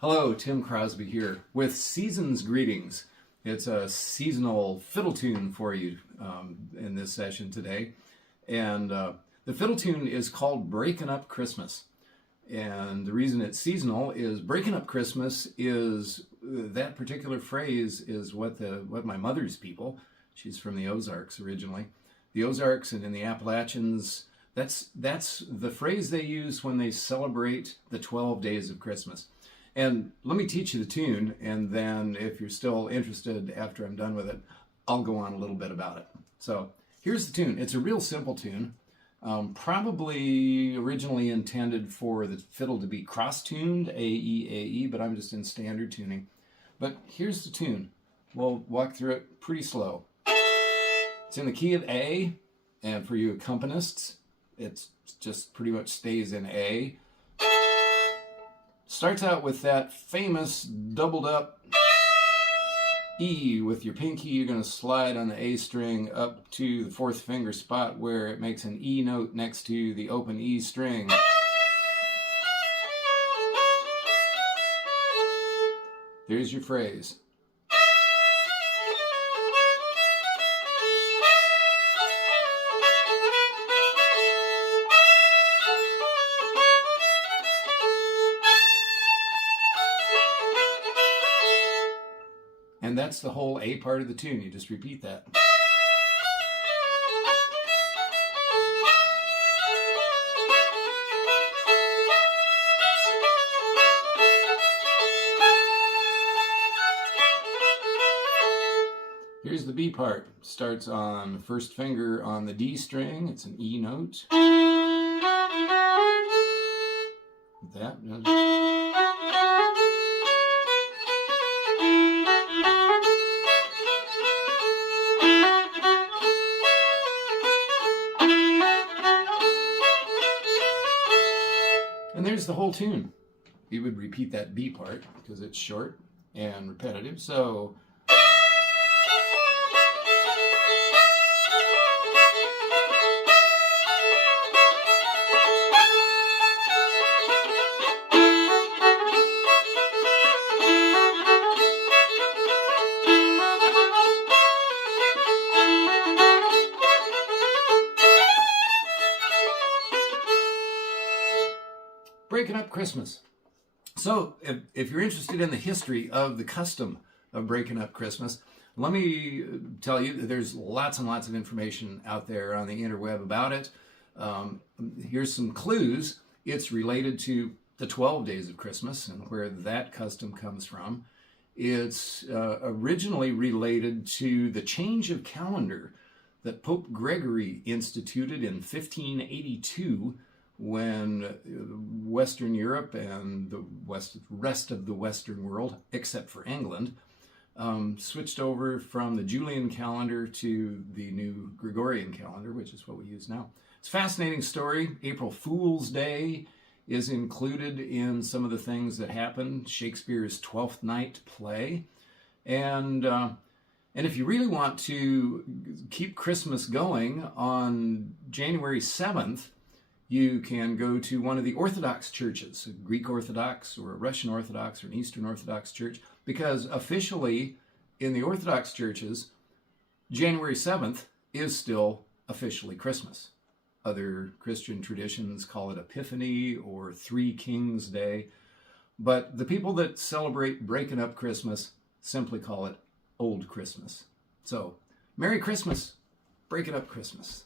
Hello, Tim Crosby here with Season's Greetings. It's a seasonal fiddle tune for you in this session today. And the fiddle tune is called Breaking Up Christmas. And the reason it's seasonal is breaking up Christmas is, that particular phrase is what my mother's people, she's from the Ozarks originally, the Ozarks and in the Appalachians, that's the phrase they use when they celebrate the 12 days of Christmas. And let me teach you the tune, and then if you're still interested after I'm done with it, I'll go on a little bit about it. So here's the tune. It's a real simple tune, probably originally intended for the fiddle to be cross-tuned, A-E, A-E, but I'm just in standard tuning. But here's the tune. We'll walk through it pretty slow. It's in the key of A, and for you accompanists, it's just pretty much stays in A. Starts out with that famous doubled up E. With your pinky, you're going to slide on the A string up to the fourth finger spot where it makes an E note next to the open E string. There's your phrase. And that's the whole A part of the tune. You just repeat that. Here's the B part. Starts on the first finger on the D string. It's an E note. That. And there's the whole tune. You would repeat that B part because it's short and repetitive. So breaking up Christmas. So if you're interested in the history of the custom of breaking up Christmas, let me tell you that there's lots and lots of information out there on the interweb about it. Here's some clues. It's related to the 12 days of Christmas and where that custom comes from. It's originally related to the change of calendar that Pope Gregory instituted in 1582 when Western Europe and the rest of the Western world, except for England, switched over from the Julian calendar to the new Gregorian calendar, which is what we use now. It's a fascinating story. April Fool's Day is included in some of the things that happened. Shakespeare's Twelfth Night play. And if you really want to keep Christmas going on January 7th, you can go to one of the Orthodox churches, a Greek Orthodox or a Russian Orthodox or an Eastern Orthodox church, because officially in the Orthodox churches, January 7th is still officially Christmas. Other Christian traditions call it Epiphany or Three Kings Day, but the people that celebrate breaking up Christmas simply call it Old Christmas. So, Merry Christmas, breaking up Christmas.